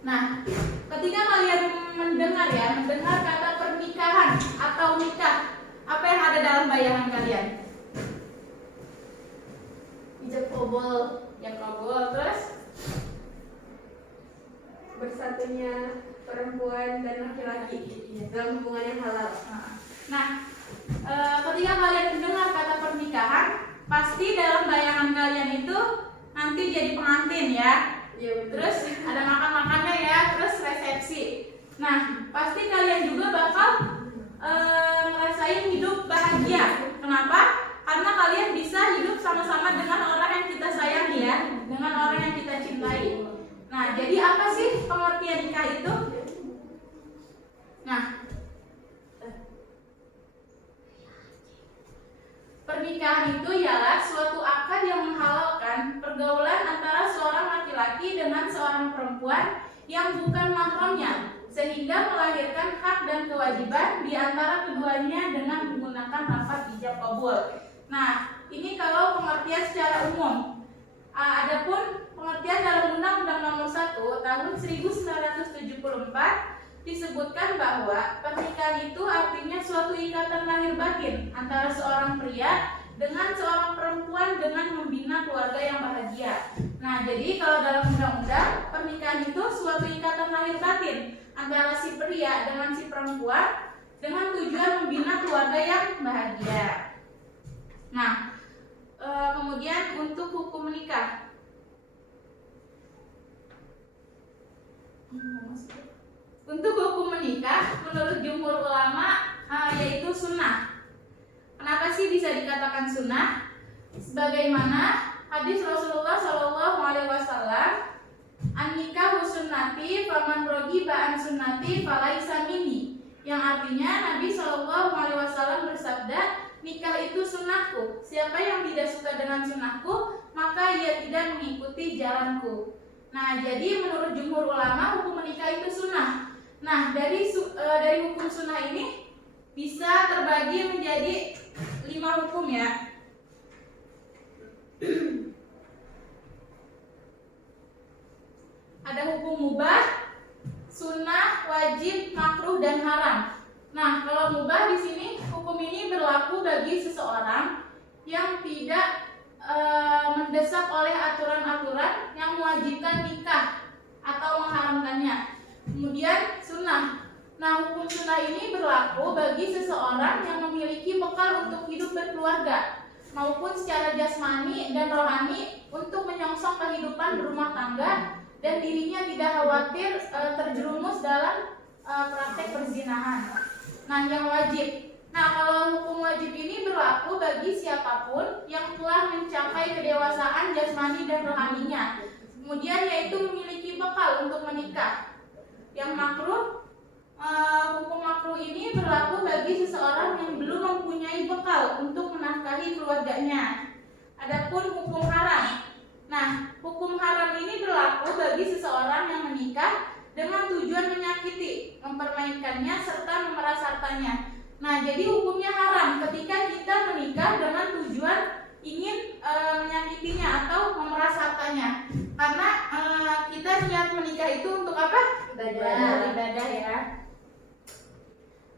Nah, ketika kalian mendengar kata pernikahan atau nikah, apa yang ada dalam bayangan kalian? Ijab kabul, terus bersatunya perempuan dan laki-laki dalam hubungan yang halal. Nah, ketika kalian mendengar kata pernikahan, pasti dalam bayangan kalian itu nanti jadi pengantin ya. Iya betul. Terus ada makan-makannya ya, terus resepsi. Nah, pasti kalian juga bakal ngerasain hidup bahagia. Kenapa? Karena kalian bisa hidup sama-sama dengan orang yang kita sayangi ya, dengan orang yang kita cintai. Nah, jadi apa sih pengertian nikah itu? Nah, pernikahan itu ialah suatu akad yang menghalalkan pergaulan antara seorang laki-laki dengan seorang perempuan yang bukan mahramnya, sehingga melahirkan hak dan kewajiban di antara keduanya dengan menggunakan lafaz ijab kabul. Nah, ini kalau pengertian secara umum. Adapun pengertian dalam Undang-Undang Nomor 1 Tahun 1974 disebutkan bahwa pernikahan itu artinya suatu ikatan lahir batin antara seorang pria dengan seorang perempuan dengan membina keluarga yang bahagia. Nah, jadi kalau dalam undang-undang, pernikahan itu suatu ikatan lahir batin antara si pria dengan si perempuan dengan tujuan membina keluarga yang bahagia. Nah, kemudian untuk hukum menikah. Untuk hukum menikah, menurut jumhur ulama yaitu sunnah. Kenapa sih bisa dikatakan sunnah? Sebagaimana hadis Rasulullah SAW, an-nikahu sunnati faman rogiba an sunnati falaisa minni, yang artinya Nabi SAW bersabda, nikah itu sunnahku. Siapa yang tidak suka dengan sunnahku, maka ia tidak mengikuti jalanku. Nah, jadi menurut jumhur ulama hukum menikah itu sunnah. Nah, dari hukum sunnah ini bisa terbagi menjadi 5 hukum ya. Ada hukum mubah, sunnah, wajib, makruh, dan haram. Nah, kalau mubah di sini hukum ini berlaku bagi seseorang yang tidak mendesak oleh aturan-aturan yang mewajibkan nikah atau mengharamkannya. Kemudian sunnah. Nah, hukum sunnah ini berlaku bagi seseorang yang memiliki bekal untuk hidup berkeluarga maupun secara jasmani dan rohani untuk menyongsong kehidupan berumah tangga dan dirinya tidak khawatir terjerumus dalam praktek perzinahan. Nah, yang wajib. Nah, kalau hukum wajib ini berlaku bagi siapapun yang telah mencapai kedewasaan jasmani dan rohaninya. Kemudian yaitu memiliki bekal untuk menikah. Yang makruh, hukum makruh ini berlaku bagi seseorang yang belum mempunyai bekal untuk menafkahi keluarganya. Adapun hukum haram. Nah, hukum haram ini berlaku bagi seseorang yang menikah dengan tujuan menyakiti, mempermainkannya, serta memeras hartanya. Nah, jadi hukumnya haram ketika kita menikah dengan tujuan ingin menyakitinya atau memeras hartanya. Karena kita niat menikah itu untuk apa? Ibadah ya.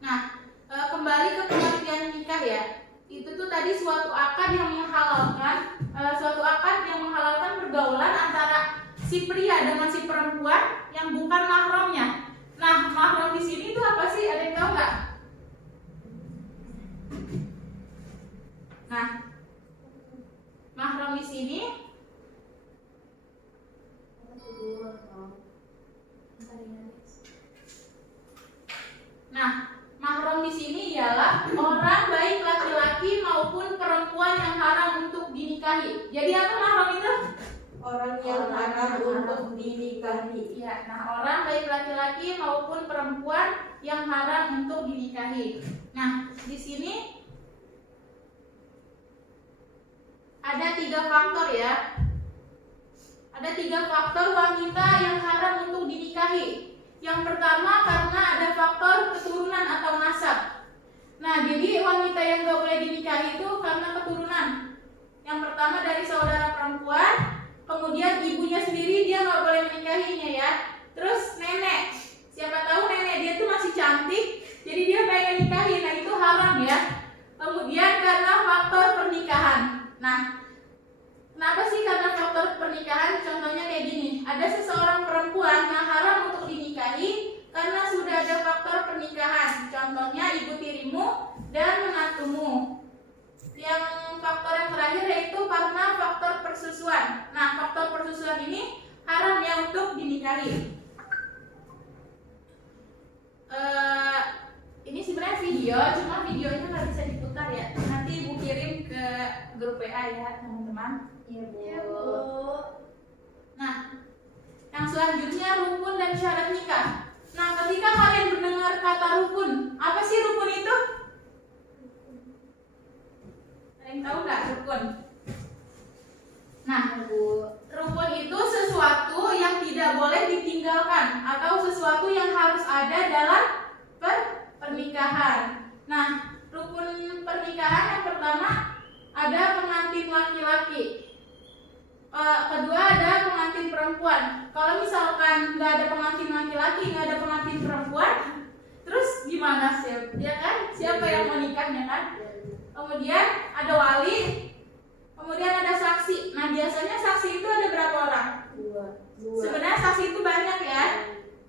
Nah, kembali ke pengertian nikah ya. Itu tuh tadi suatu akad yang menghalalkan pergaulan antara si pria dengan si perempuan yang bukan mahramnya. Nah, mahram di sini itu apa sih? Ada yang tahu nggak? Nah, mahram di sini mahram di sini ialah orang baik laki-laki maupun perempuan yang haram untuk dinikahi. Jadi apa mahram itu? Orang yang haram untuk dinikahi. Ya, nah orang baik laki-laki maupun perempuan yang haram untuk dinikahi. Nah, di sini ada 3 faktor ya. Ada 3 faktor wanita yang haram untuk dinikahi. Yang pertama karena ada faktor keturunan atau nasab. Nah, jadi wanita yang gak boleh dinikahi itu karena keturunan. Yang pertama dari saudara perempuan, kemudian ibunya sendiri dia gak boleh menikahinya ya. Terus nenek, siapa tahu nenek dia tuh masih cantik, jadi dia pengen nikahin, nah itu haram ya. Kemudian karena faktor pernikahan. Nah, kenapa sih karena faktor pernikahan? Contohnya kayak gini, ada seseorang perempuan yang haram untuk dinikahi karena sudah ada faktor pernikahan. Contohnya ibu tirimu dan menantumu. Yang faktor yang terakhir yaitu karena faktor persusuan. Nah, faktor persusuan ini haram ya untuk dinikahi. Ini sebenarnya video, cuma videonya nggak bisa diputar ya. Nanti ibu kirim ke grup WA ya teman-teman. Iya, Bu. Nah, yang selanjutnya rukun dan syarat nikah. Nah, ketika kalian mendengar kata rukun, apa sih rukun itu? Ada yang tahu nggak rukun? Nah, rukun itu sesuatu yang tidak boleh ditinggalkan atau sesuatu yang harus ada dalam pernikahan. Nah, rukun pernikahan yang pertama ada pengantin laki-laki. Kedua ada pengantin perempuan. Kalau misalkan nggak ada pengantin laki-laki, nggak ada pengantin perempuan, terus gimana sih? Ya kan? Siapa yang mau nikahnya kan? Kemudian ada wali, kemudian ada saksi. Nah, biasanya saksi itu ada berapa orang? Dua. Sebenarnya saksi itu banyak ya.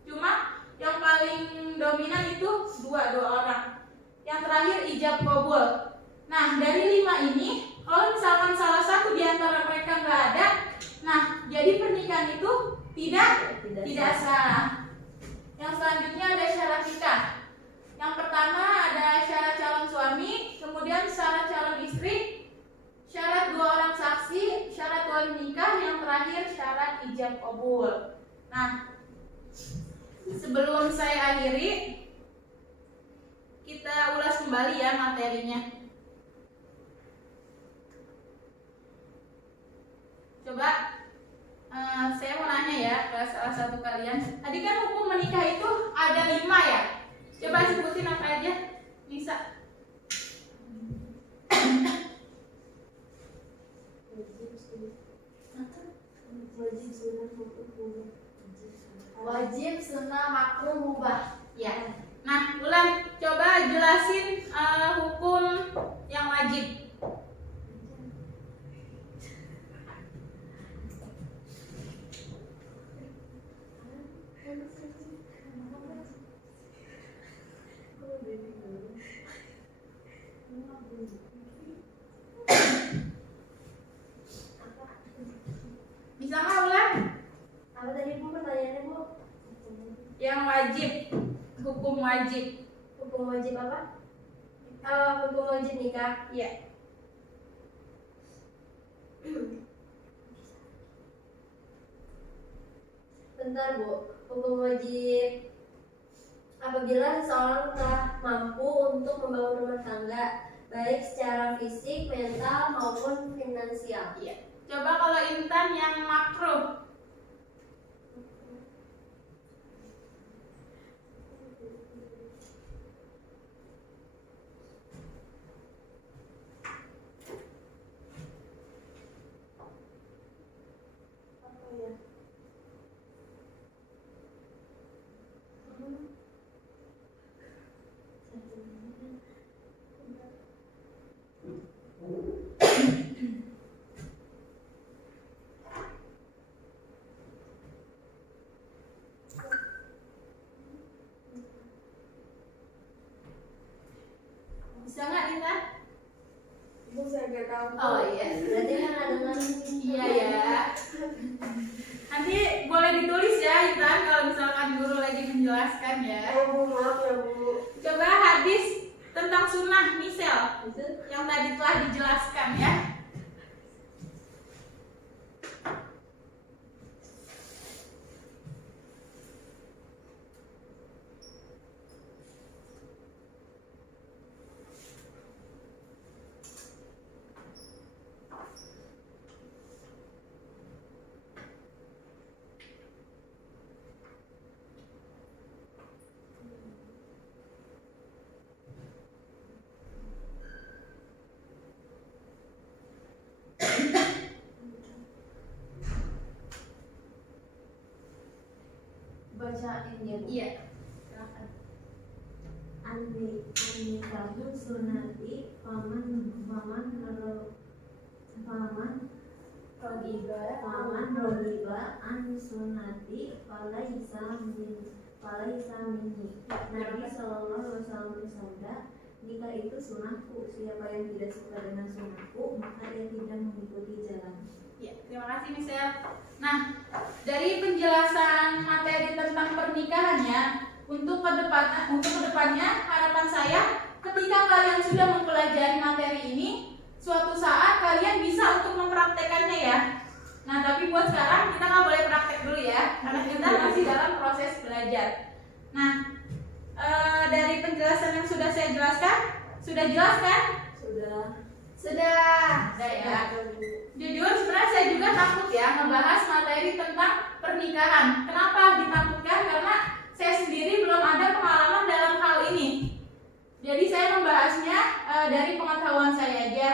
Cuma yang paling dominan itu dua orang. Yang terakhir ijab qabul. Nah, dari 5 ini, kalau misalkan salah satu di antara mereka nggak ada, nah jadi pernikahan itu tidak sah. Yang selanjutnya ada syarat nikah. Yang pertama ada syarat calon suami, kemudian syarat calon istri, syarat 2 orang saksi, syarat wali nikah, yang terakhir syarat ijab qabul. Nah, sebelum saya akhiri, kita ulas kembali ya materinya. Coba saya mau nanya ya ke salah satu kalian. Tadi kan hukum menikah itu ada 5 ya. Coba sebutin apa aja. Bisa. Wajib, sunnah, makruh, mubah. Ya. Nah, Ulan, coba jelasin hukum yang wajib. Bisa nggak Ulan? Apa tadi Bu pertanyaannya, Bu? Yang wajib, hukum wajib. Hukum wajib apa? Hukum wajib nikah. Iya. Bentar, Bu. Hukum wajib apabila seseorang telah mampu untuk membangun rumah tangga, baik secara fisik, mental maupun finansial. Iya. Coba kalau Intan yang makruh. Apa ya? Bisa nggak Intan? Bu, saya nggak tahu. Oh iya. Berarti kan ada Iya ya. Nanti boleh ditulis ya Intan kalau misalkan guru lagi menjelaskan ya. Bu, maaf ya, Bu. Coba hadis tentang sunnah misal yang tadi telah dijelaskan ya. bacain ya Bu. Iya. Silakan. An-nikahu sunnati faman rodiba an sunnati falaisa minni. Nabi Shallallahu Alaihi Wasallam bersabda, nikah itu sunnahku, siapa yang tidak suka dengan sunnahku maka dia tidak mengikuti jalan. Ya, terima kasih Michelle. Nah, dari penjelasan materi tentang pernikahannya, untuk kedepannya harapan saya ketika kalian sudah mempelajari materi ini, suatu saat kalian bisa untuk mempraktekannya ya. Nah, tapi buat sekarang kita nggak boleh praktek dulu ya, karena kita masih dalam proses belajar. Nah, dari penjelasan yang sudah saya jelaskan, sudah jelas kan? Sudah ya. Jujur sebenarnya saya juga takut ya ngebahas materi tentang pernikahan. Kenapa ditakutkan? Karena saya sendiri belum ada pengalaman dalam hal ini. Jadi saya membahasnya dari pengetahuan saya aja.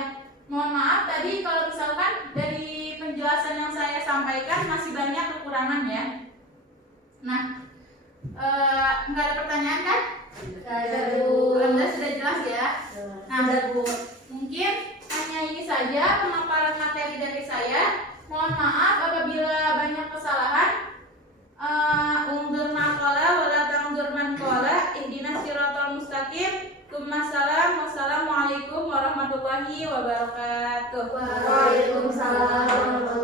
Mohon maaf tadi kalau misalkan dari penjelasan yang saya sampaikan masih banyak kekurangan ya. Nah, nggak ada pertanyaan kan? Alhamdulillah sudah jelas ya. Nah, mungkin hanya ini saja pemaparan materi dari saya. Mohon maaf apabila banyak kesalahan. Ungdurna qala wala tangdurman qala ihdinas siratal mustaqim. Wassalamualaikum warahmatullahi wabarakatuh. Waalaikumsalam warahmatullahi